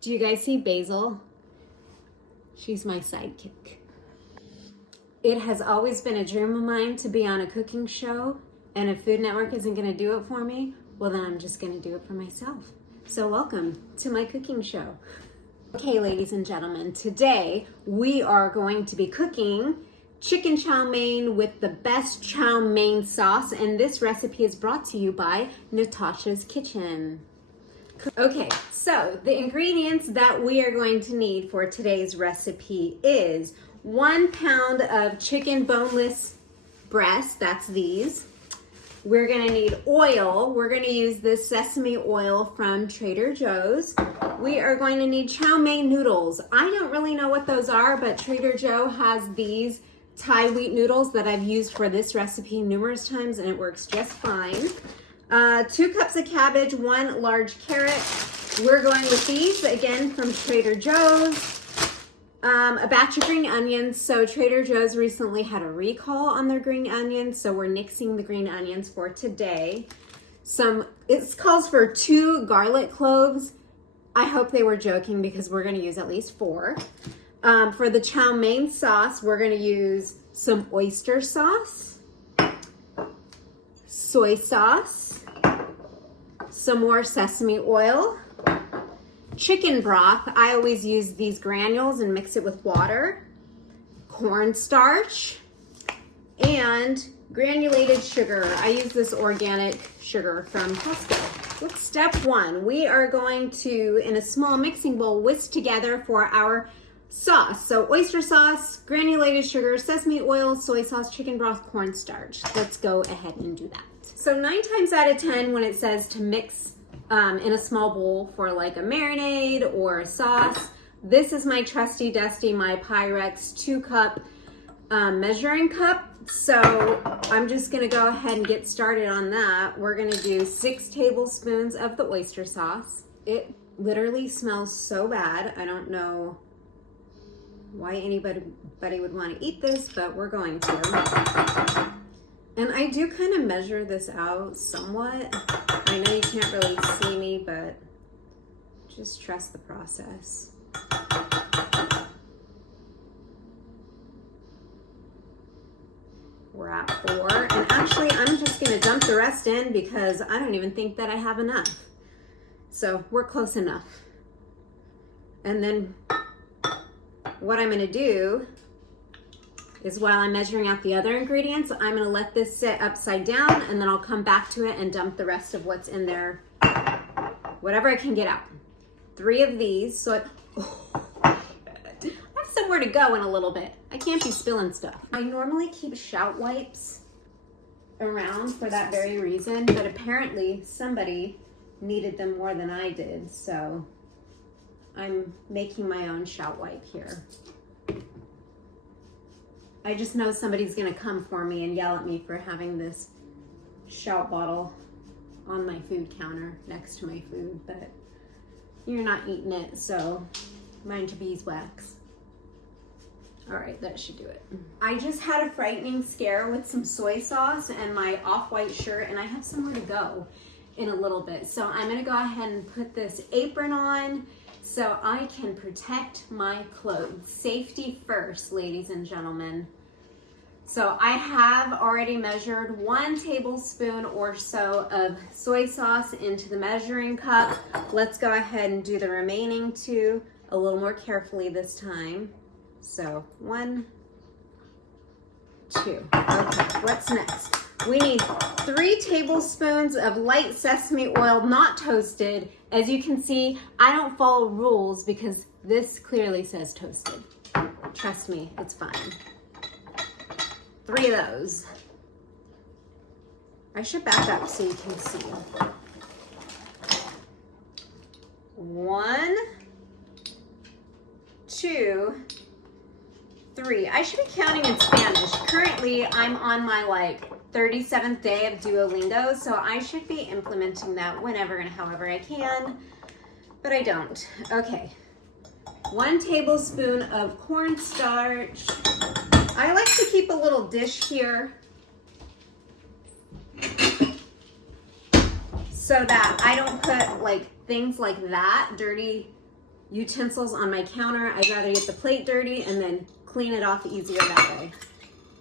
Do you guys see Basil? She's my sidekick. It has always been a dream of mine to be on a cooking show, and if Food Network isn't gonna do it for me, well then I'm just gonna do it for myself. So welcome to my cooking show. Okay, ladies and gentlemen, today we are going to be cooking chicken chow mein with the best chow mein sauce, and this recipe is brought to you by Natasha's Kitchen. Okay, so the ingredients that we are going to need for today's recipe is 1 pound of chicken boneless breast, that's these. We're gonna need oil. We're gonna use this sesame oil from Trader Joe's. We are going to need chow mein noodles. I don't really know what those are, but Trader Joe has these Thai wheat noodles that I've used for this recipe numerous times and it works just fine. 2 cups of cabbage, 1 large carrot. We're going with these, again, from Trader Joe's. A batch of green onions. So Trader Joe's recently had a recall on their green onions, so we're nixing the green onions for today. It calls for 2 garlic cloves. I hope they were joking because we're gonna use at least 4. For the chow mein sauce, we're gonna use some oyster sauce, soy sauce, some more sesame oil, chicken broth. I always use these granules and mix it with water, cornstarch, and granulated sugar. I use this organic sugar from Costco. With step 1, we are going to, in a small mixing bowl, whisk together for our sauce. So oyster sauce, granulated sugar, sesame oil, soy sauce, chicken broth, cornstarch. Let's go ahead and do that. So 9 times out of 10, when it says to mix in a small bowl for like a marinade or a sauce, this is my trusty dusty, my Pyrex 2-cup measuring cup. So I'm just gonna go ahead and get started on that. We're gonna do 6 tablespoons of the oyster sauce. It literally smells so bad. I don't know why anybody would want to eat this, but we're going to. And I do kind of measure this out somewhat. I know you can't really see me, but just trust the process. We're at 4, and actually I'm just gonna dump the rest in because I don't even think that I have enough. So we're close enough. And then what I'm gonna do is, while I'm measuring out the other ingredients, I'm gonna let this sit upside down and then I'll come back to it and dump the rest of what's in there, whatever I can get out. 3 of these, so I have somewhere to go in a little bit. I can't be spilling stuff. I normally keep shout wipes around for that very reason, but apparently somebody needed them more than I did, so I'm making my own shout wipe here. I just know somebody's gonna come for me and yell at me for having this shout bottle on my food counter next to my food, but you're not eating it, so mind your beeswax. All right, that should do it. I just had a frightening scare with some soy sauce and my off-white shirt, and I have somewhere to go in a little bit. So I'm gonna go ahead and put this apron on so I can protect my clothes. Safety first, ladies and gentlemen. So I have already measured 1 tablespoon or so of soy sauce into the measuring cup. Let's go ahead and do the remaining 2 a little more carefully this time. So 1, 2. Okay, what's next? We need 3 tablespoons of light sesame oil, not toasted. As you can see, I don't follow rules because this clearly says toasted. Trust me, it's fine. 3 of those. I should back up so you can see. 1, 2, 3. I should be counting in Spanish. Currently, I'm on my 37th day of Duolingo, so I should be implementing that whenever and however I can, but I don't. Okay, 1 tablespoon of cornstarch. I like to keep a little dish here so that I don't put things like that, dirty utensils on my counter. I'd rather get the plate dirty and then clean it off easier that way.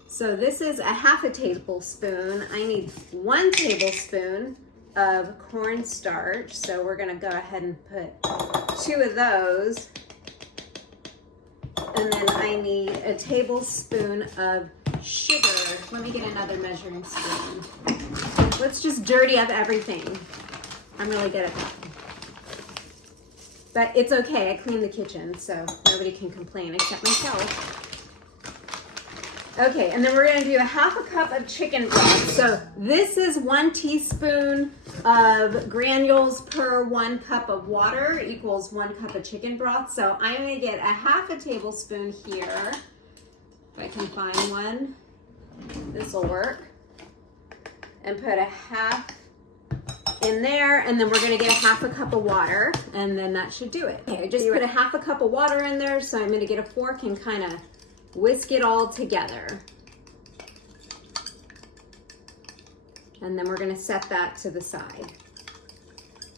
So this is a half a tablespoon. I need 1 tablespoon of cornstarch. So we're gonna go ahead and put 2 of those. And then I need a tablespoon of sugar. Let me get another measuring spoon. Let's just dirty up everything. I'm really good at that. But it's okay, I cleaned the kitchen, so nobody can complain except myself. Okay, and then we're gonna do a half a cup of chicken broth. So this is 1 teaspoon of granules per 1 cup of water equals 1 cup of chicken broth. So I'm gonna get a half a tablespoon here. If I can find one, this will work. And put a half in there, and then we're gonna get a half a cup of water, and then that should do it. Okay, I just put a half a cup of water in there, so I'm gonna get a fork and kind of whisk it all together. And then we're gonna set that to the side.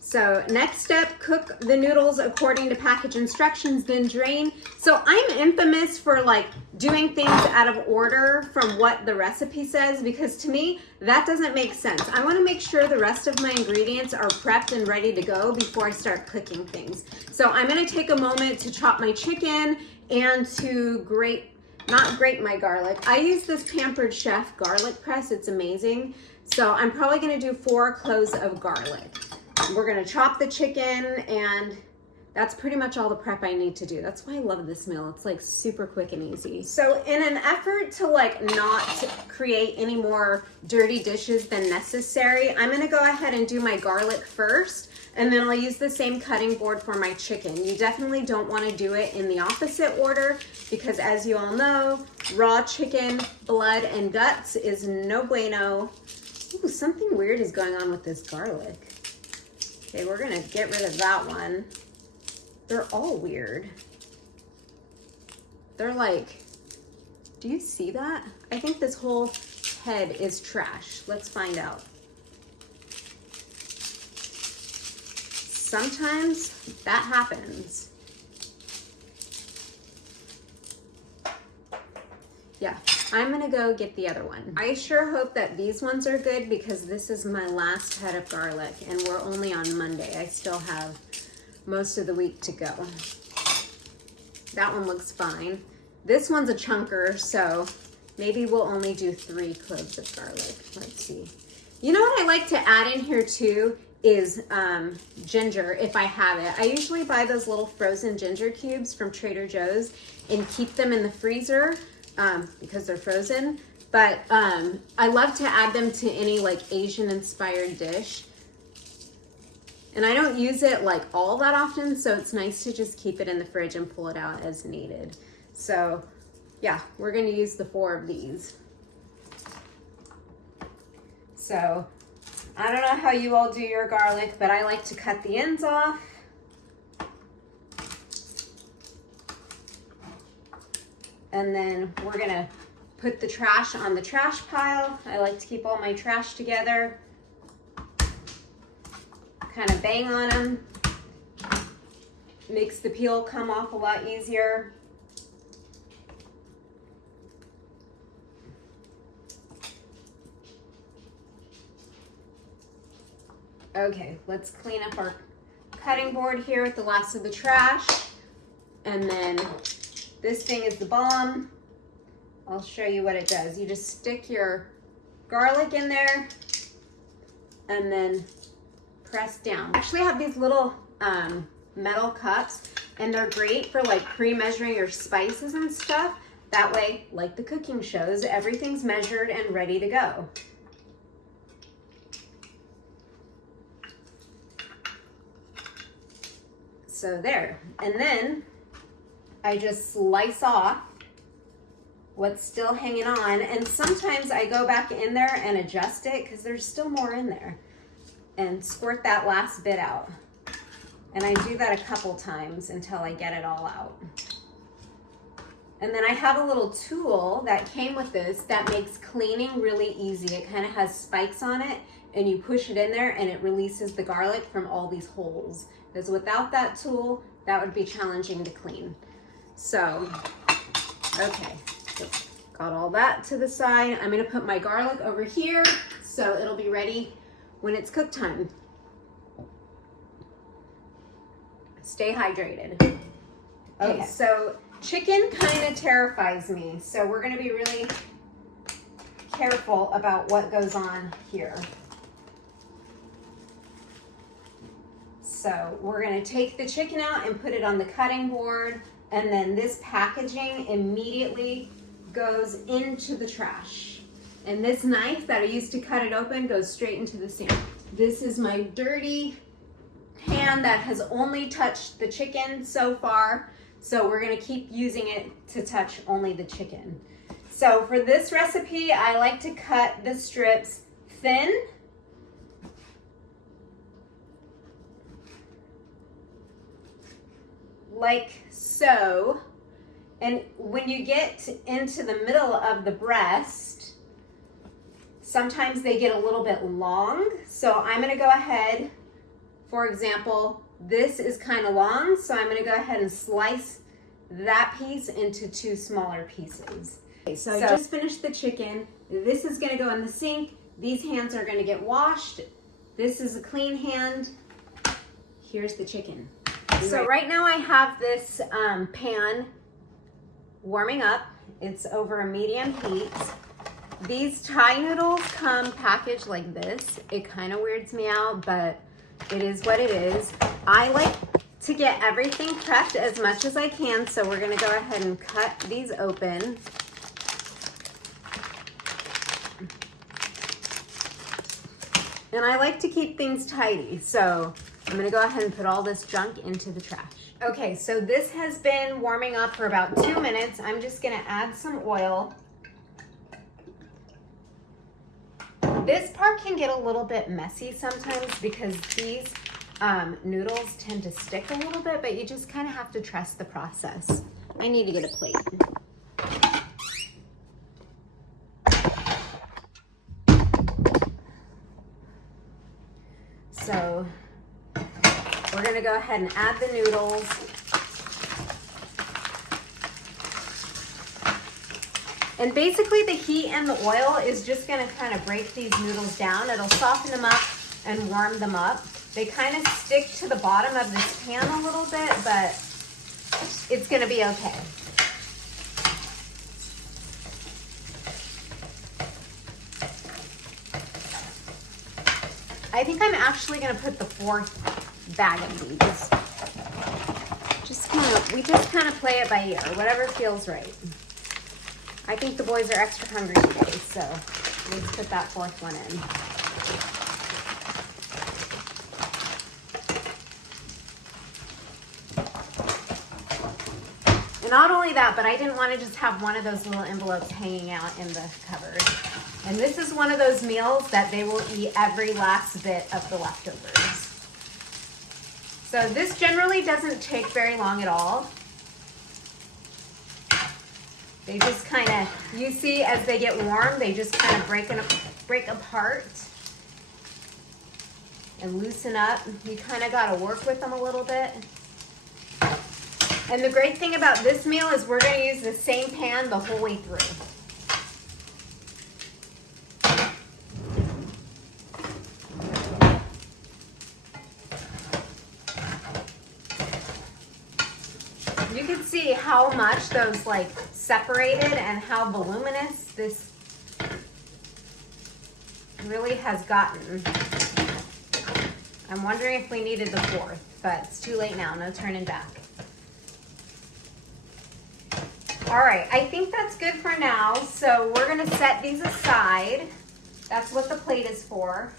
So next step, cook the noodles according to package instructions, then drain. So I'm infamous for like doing things out of order from what the recipe says, because to me, that doesn't make sense. I wanna make sure the rest of my ingredients are prepped and ready to go before I start cooking things. So I'm gonna take a moment to chop my chicken and to not grate my garlic. I use this Pampered Chef garlic press, it's amazing. So I'm probably gonna do 4 cloves of garlic. We're gonna chop the chicken, and that's pretty much all the prep I need to do. That's why I love this meal. It's like super quick and easy. So in an effort to like not create any more dirty dishes than necessary, I'm gonna go ahead and do my garlic first, and then I'll use the same cutting board for my chicken. You definitely don't wanna do it in the opposite order, because as you all know, raw chicken, blood, and guts is no bueno. Ooh, something weird is going on with this garlic. Okay, we're gonna get rid of that one. They're all weird. They're like, do you see that? I think this whole head is trash. Let's find out. Sometimes that happens. Yeah, I'm gonna go get the other one. I sure hope that these ones are good, because this is my last head of garlic and we're only on Monday. I still have most of the week to go. That one looks fine. This one's a chunker, so maybe we'll only do 3 cloves of garlic. Let's see. You know what I like to add in here too is ginger, if I have it. I usually buy those little frozen ginger cubes from Trader Joe's and keep them in the freezer because they're frozen. But I love to add them to any like Asian inspired dish. And I don't use it like all that often, so it's nice to just keep it in the fridge and pull it out as needed. So yeah, we're gonna use the 4 of these. So I don't know how you all do your garlic, but I like to cut the ends off. And then we're gonna put the trash on the trash pile. I like to keep all my trash together. Kind of bang on them. Makes the peel come off a lot easier. Okay, let's clean up our cutting board here with the last of the trash. And then this thing is the bomb. I'll show you what it does. You just stick your garlic in there and then press down. I actually have these little metal cups, and they're great for like pre-measuring your spices and stuff. That way, like the cooking shows, everything's measured and ready to go. So there, and then I just slice off what's still hanging on, and sometimes I go back in there and adjust it because there's still more in there, and squirt that last bit out. And I do that a couple times until I get it all out. And then I have a little tool that came with this that makes cleaning really easy. It kind of has spikes on it, and you push it in there and it releases the garlic from all these holes. Because without that tool, that would be challenging to clean. So, okay, so got all that to the side. I'm gonna put my garlic over here so it'll be ready when it's cook time. Stay hydrated. Okay, so chicken kind of terrifies me, so we're gonna be really careful about what goes on here. So we're gonna take the chicken out and put it on the cutting board, and then this packaging immediately goes into the trash. And this knife that I used to cut it open goes straight into the sink. This is my dirty pan that has only touched the chicken so far, so we're gonna keep using it to touch only the chicken. So for this recipe, I like to cut the strips thin. Like so. And when you get into the middle of the breast, sometimes they get a little bit long. So I'm gonna go ahead, for example, this is kind of long, so I'm gonna go ahead and slice that piece into 2 smaller pieces. Okay, so I just finished the chicken. This is gonna go in the sink. These hands are gonna get washed. This is a clean hand. Here's the chicken. So right now I have this pan warming up. It's over a medium heat. These Thai noodles come packaged like this. It kind of weirds me out, but it is what it is. I like to get everything prepped as much as I can, so we're gonna go ahead and cut these open. And I like to keep things tidy, so I'm gonna go ahead and put all this junk into the trash. Okay, so this has been warming up for about 2 minutes. I'm just gonna add some oil. This part can get a little bit messy sometimes because these noodles tend to stick a little bit, but you just kind of have to trust the process. I need to get a plate. So we're gonna go ahead and add the noodles. And basically the heat and the oil is just gonna kind of break these noodles down. It'll soften them up and warm them up. They kind of stick to the bottom of this pan a little bit, but it's gonna be okay. I think I'm actually gonna put the 4th bag of these. We just kind of play it by ear, whatever feels right. I think the boys are extra hungry today, so let's put that 4th one in. And not only that, but I didn't want to just have one of those little envelopes hanging out in the cupboard. And this is one of those meals that they will eat every last bit of the leftovers. So this generally doesn't take very long at all. They just kind of, you see as they get warm, they just kind of break apart and loosen up. You kind of got to work with them a little bit. And the great thing about this meal is we're going to use the same pan the whole way through. You can see how much those like separated and how voluminous this really has gotten. I'm wondering if we needed the 4th, but it's too late now, no turning back. All right, I think that's good for now. So we're gonna set these aside. That's what the plate is for.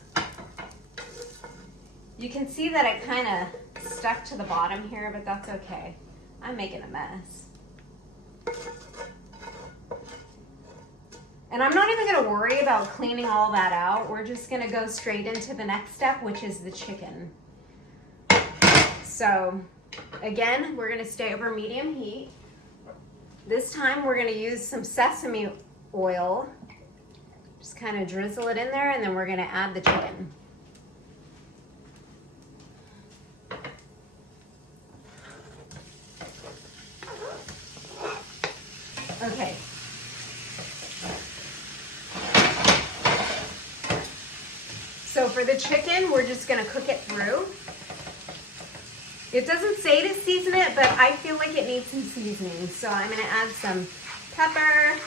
You can see that it kind of stuck to the bottom here, but that's okay. I'm making a mess. And I'm not even gonna worry about cleaning all that out. We're just gonna go straight into the next step, which is the chicken. So again, we're gonna stay over medium heat. This time we're gonna use some sesame oil. Just kind of drizzle it in there, and then we're gonna add the chicken. for the chicken, we're just gonna cook it through. It doesn't say to season it, but I feel like it needs some seasoning. So I'm gonna add some pepper.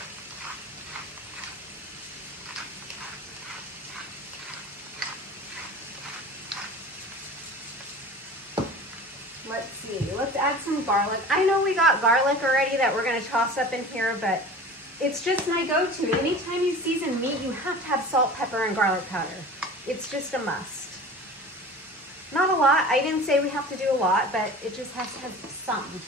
Let's see, let's add some garlic. I know we got garlic already that we're gonna toss up in here, but it's just my go-to. Anytime you season meat, you have to have salt, pepper, and garlic powder. It's just a must. Not a lot. I didn't say we have to do a lot, but it just has to have some.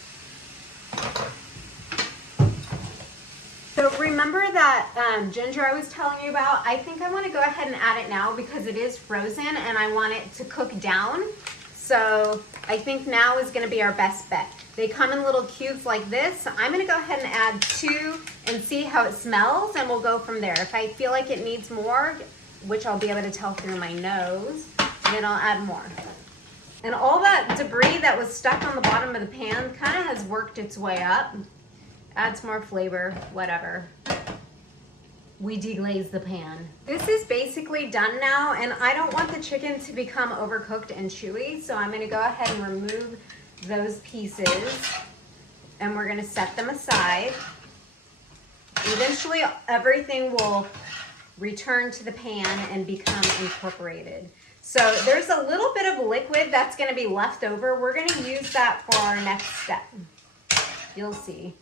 So remember that ginger I was telling you about? I think I want to go ahead and add it now because it is frozen and I want it to cook down. So I think now is going to be our best bet. They come in little cubes like this. I'm going to go ahead and add 2 and see how it smells, and we'll go from there. If I feel like it needs more, which I'll be able to tell through my nose, then I'll add more. And all that debris that was stuck on the bottom of the pan kind of has worked its way up. Adds more flavor, whatever. We deglaze the pan. This is basically done now, and I don't want the chicken to become overcooked and chewy, so I'm gonna go ahead and remove those pieces, and we're gonna set them aside. Eventually, everything will return to the pan and become incorporated. So there's a little bit of liquid that's gonna be left over. We're gonna use that for our next step. You'll see.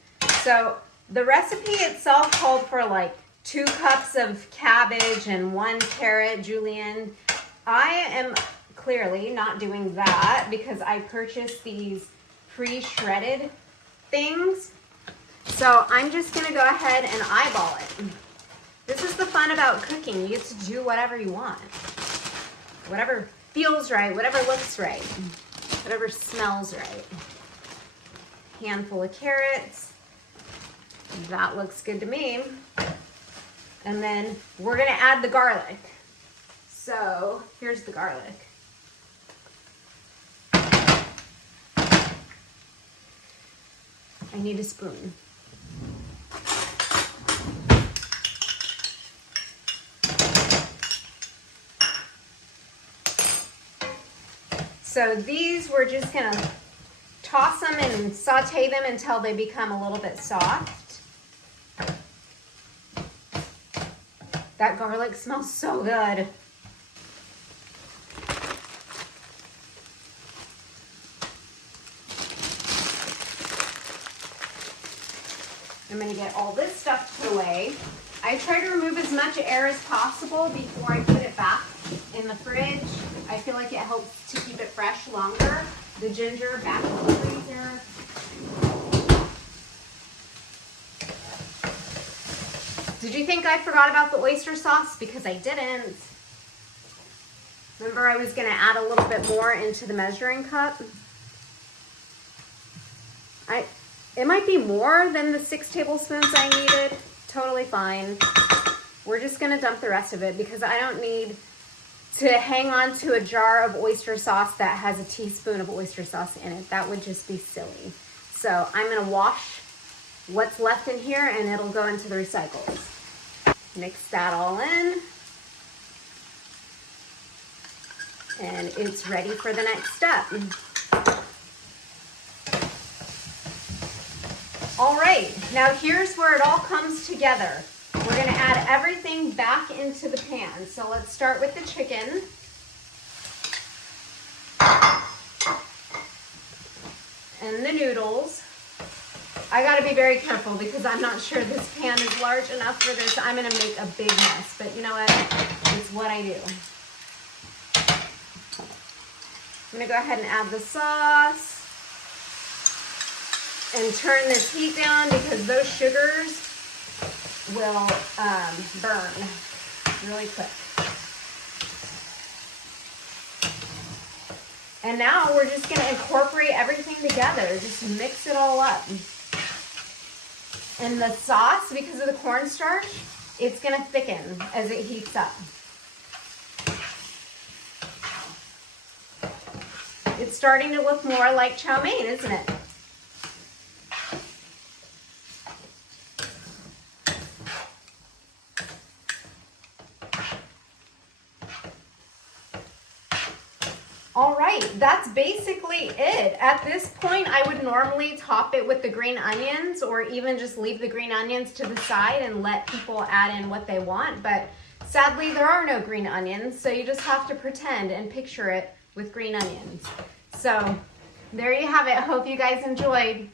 So the recipe itself called for like 2 cups of cabbage and 1 carrot julienne. I am clearly not doing that because I purchased these pre-shredded things. So I'm just gonna go ahead and eyeball it. This is the fun about cooking. You get to do whatever you want. Whatever feels right, whatever looks right, whatever smells right. Handful of carrots. That looks good to me. And then we're gonna add the garlic. So here's the garlic. I need a spoon. So these, we're just gonna toss them and saute them until they become a little bit soft. That garlic smells so good. I'm gonna get all this stuff put away. I try to remove as much air as possible before I put it back in the fridge. I feel like it helps to keep it fresh longer. The ginger back in the freezer. Did you think I forgot about the oyster sauce? Because I didn't. Remember I was gonna add a little bit more into the measuring cup. It might be more than the 6 tablespoons I needed. Totally fine. We're just gonna dump the rest of it because I don't need to hang on to a jar of oyster sauce that has a teaspoon of oyster sauce in it. That would just be silly. So I'm gonna wash what's left in here and it'll go into the recycles. Mix that all in. And it's ready for the next step. All right, now here's where it all comes together. We're gonna add everything back into the pan. So let's start with the chicken. And the noodles. I gotta be very careful because I'm not sure this pan is large enough for this. I'm gonna make a big mess, but you know what? It's what I do. I'm gonna go ahead and add the sauce. And turn this heat down because those sugars will burn really quick. And now we're just gonna incorporate everything together. Just mix it all up. And the sauce, because of the cornstarch, it's gonna thicken as it heats up. It's starting to look more like chow mein, isn't it? All right, that's basically it. At this point, I would normally top it with the green onions or even just leave the green onions to the side and let people add in what they want. But sadly, there are no green onions, so you just have to pretend and picture it with green onions. So there you have it. Hope you guys enjoyed.